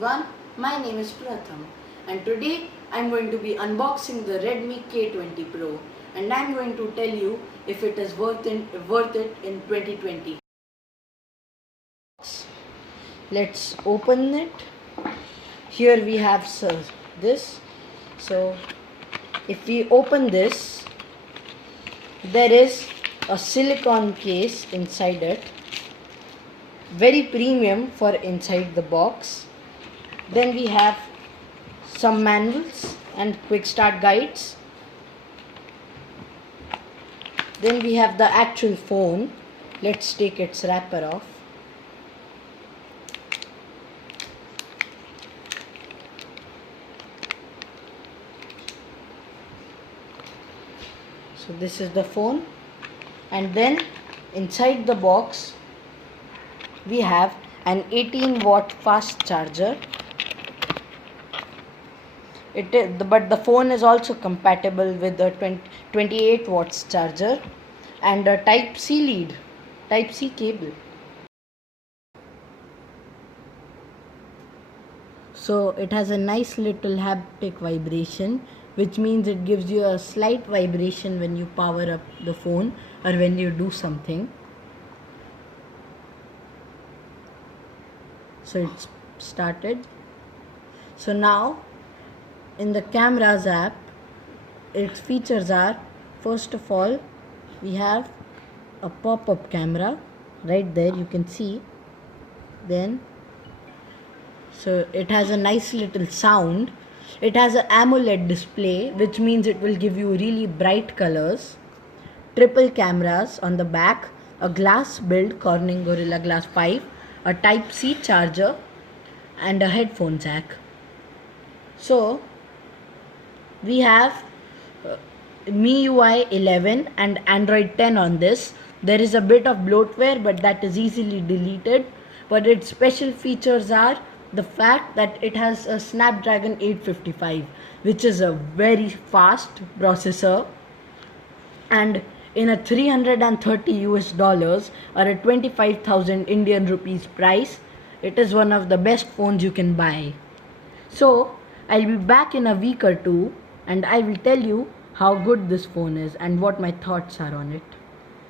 everyone, my name is Pratham and today I am going to be unboxing the Redmi K20 Pro and I am going to tell you if it is worth it in 2020. Let's open it. Here we have this. So if we open this, there is a silicone case inside it. Very premium for inside the box. Then we have some manuals and quick start guides. Then we have the actual phone. Let's take its wrapper off. So this is the phone, and then inside the box we have an 18-watt fast charger. But the phone is also compatible with a 28 watts charger and a Type-C cable. So it has a nice little haptic vibration, which means it gives you a slight vibration when you power up the phone or when you do something. So it's started. So now in the cameras app, its features are, first of all, we have a pop-up camera right there, you can see. Then so it has a nice little sound. It has an AMOLED display, which means it will give you really bright colors. Triple cameras on the back, a glass build Corning Gorilla Glass 5, a Type-C charger and a headphone jack. So we have MIUI 11 and Android 10 on this. There is a bit of bloatware, but that is easily deleted. But its special features are the fact that it has a Snapdragon 855, which is a very fast processor, and in a $330 or a 25,000 Indian rupees price, it is one of the best phones you can buy. So I'll be back in a week or two and I will tell you how good this phone is and what my thoughts are on it.